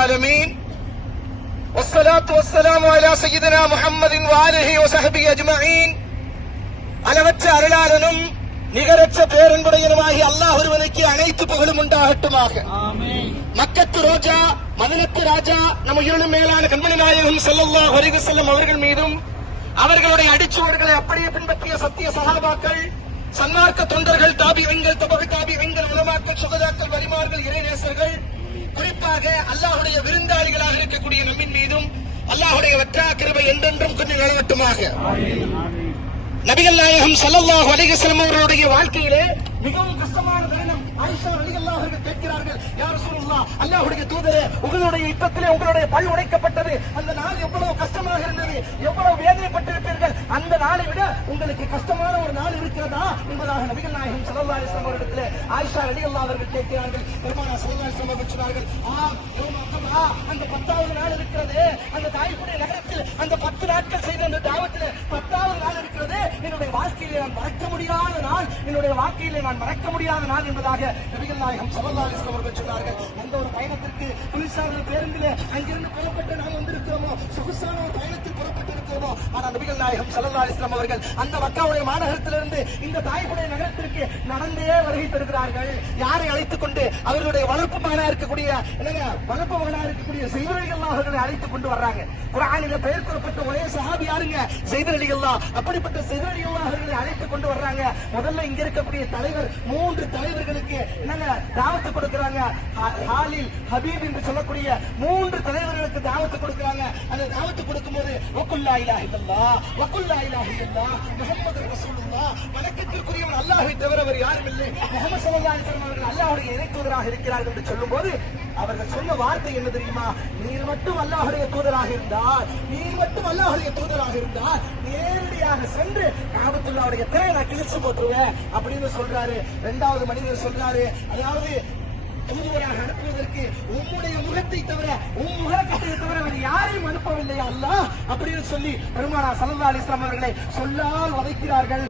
العالمين والصلاة والسلام على سيدنا محمد وآله وصحبه أجمعين. அளவற்ற அருளாளனும் நிகரற்ற பேரன்புடையனுமாகி அல்லாஹ் ஒருவனுக்கு அனைத்து புகழும் உண்டாகட்டுமாக. மக்கத்து ரோஜா மதனத்து ராஜா நம்ம இருளும் மேலான கண்மணி நாயகம் ஸல்லல்லாஹு அலைஹி வஸல்லம் அவர்கள் மீதும் அவர்களுடைய அடிச்சுவடுகளை அப்படியே பின்பற்றிய சத்திய சஹாபாக்கள், சன்மார்க்க தொண்டர்கள், தாபிஈன்கள், தபு தாபிஈன்கள், உலமாக்கள், சுகதாக்கள், வலிமார்கள், இறைநேசர்கள், குறிப்பாக அல்லாஹ்வுடைய விருந்தாளிகளாக இருக்கக்கூடிய நம்மின் மீதும் அல்லாஹ்வுடைய வற்றா கிருபை என்றென்றும் கொண்டு நிலவட்டுமாக. நபிகள் நாயகம் ஸல்லல்லாஹு அலைஹி வஸல்லம் அவர்களுடைய வாழ்க்கையிலே மிகவும் கஷ்டமான தருணம். ஆயிஷா ரலியல்லாஹு அன்ஹா கேட்கிறார்கள், யா ரசூலுல்லாஹ், அல்லாஹ்வுடைய தூதரே, உங்களுடைய யுத்தத்திலே உங்களுடைய பல் உடைக்கப்பட்டது, அந்த நாள் எவ்வளவு கஷ்டமாக இருந்தது, எவ்வளவு வேதனைப்பட்டிருப்பீர்கள், அந்த நாளை விட உங்களுக்கு கஷ்டமான ஒரு நாள் இருக்கிறதா என்பதாக நபிகள் நாயகம் ஸல்லல்லாஹு அலைஹி வஸல்லம் அவர்களிடத்திலே ஆயிஷா ரலியல்லாஹு அவர்கள் கேட்கிறார்கள். பெருமானார் ஸல்லல்லாஹு அலைஹி வஸல்லம் சொன்னார்கள், அந்த 10வது நாள் இருக்கிறது, அந்த தாயிஃபுடைய நகரத்தில் அந்த 10 நாட்கள் செய்த அந்த தாவத்தில் 10வது நாள் இருக்கிறது, என்னுடைய வாழ்க்கையிலே நான் மறக்க முடியாத நாள், என்னுடைய வாழ்க்கையிலே நான் மறக்க முடியாத நாள் என்பதாக நபிகள் நாயகம் ஸல்லல்லாஹு அலைஹி வஸல்லம் அவர்கள் சொன்னார்கள். அந்த ஒரு பயணத்திற்கு புலிசார் பேருந்திலே அங்கிருந்து புறப்பட்டு நாம் வந்திருக்கிறோமோ, சொகுசான ஒரு பயணத்தில் புறப்பட்டு இருக்கிறோமோ, ஆனால் நபிகள் நாயகம் ஸல்லல்லாஹு அலைஹி வஸல்லம் அவர்கள் அந்த மக்காவுடைய மாநகரத்திலிருந்து இந்த தாயிஃபுடைய நகரத்திற்கு நடந்தே வருகை தருகிறார்கள். யாரை அழைத்துக் கொண்டு? அவர்களுடைய வளர்ப்பு மகனா இருக்கக்கூடிய வளர்ப்பு மகனா இருக்கக்கூடிய ஸைத் ரலியல்லாஹு அவர்களை அழைத்துக் கொண்டு வர்றாங்க. குர்ஆனிலே பெயர் கூறப்பட்ட ஒரே சஹாபி யாருங்க? ஸைத் ரலியல்லாஹு. அப்படிப்பட்ட ஸைத் ரலியல்லாஹு அவர்களை அழைத்துக் கொண்டு வர்றாங்க. முதல்ல இங்க இருக்கக்கூடிய தலைவர் 3 தலைவர்களுக்கு தாவத்து கொடுக்கிறாங்க. ஹாலில், ஹபீப் என்று சொல்லக்கூடிய 3 தலைவர்களுக்கு தாவத்து கொடுக்கிறாங்க. அந்த தாவத்து கொடுக்கும்போது வகுல் லா இலாஹ இல்லல்லாஹ், வகுல் லா இலாஹ இல்லல்லாஹ், முஹம்மது ரசூலுல்லாஹ், வணக்கத்திற்குரியவன் அல்லாஹ்வை தவிர வேறு யாரும் இல்லை, முஹம்மது ஸல்லல்லாஹு அலைஹி வஸல்லம் அவர்கள் அல்லாஹ்வுடைய இறை தூதராக இருக்கிறார்கள் என்று சொல்லும்போது அவர்கள் சொன்ன வார்த்தை என்ன தெரியுமா? நீர் மட்டும் அல்லாஹ்வுடைய தூதராக இருந்தால், நீர் மட்டும் அல்லாஹ்வுடைய தூதராக இருந்தால் நேரடியாக சென்று காபத்துல்லாஹ்வுடைய திரையை நான் கிழிச்சு போட்டுருவேன் அப்படின்னு சொல்றாரு. 2வது மனிதர் சொல்றாரு, அதாவது தூதுவராக அனுப்புவதற்கு உம்முடைய முகத்தை தவிர, உம் முகத்தை தவிர வேறு யாரையும் அனுப்பவில்லையா அல்லாஹ் அப்படின்னு சொல்லி பெருமானார் ஸல்லல்லாஹு அலைஹி வஸல்லம் அவர்களை சொல்லால் வதைக்கிறார்கள்.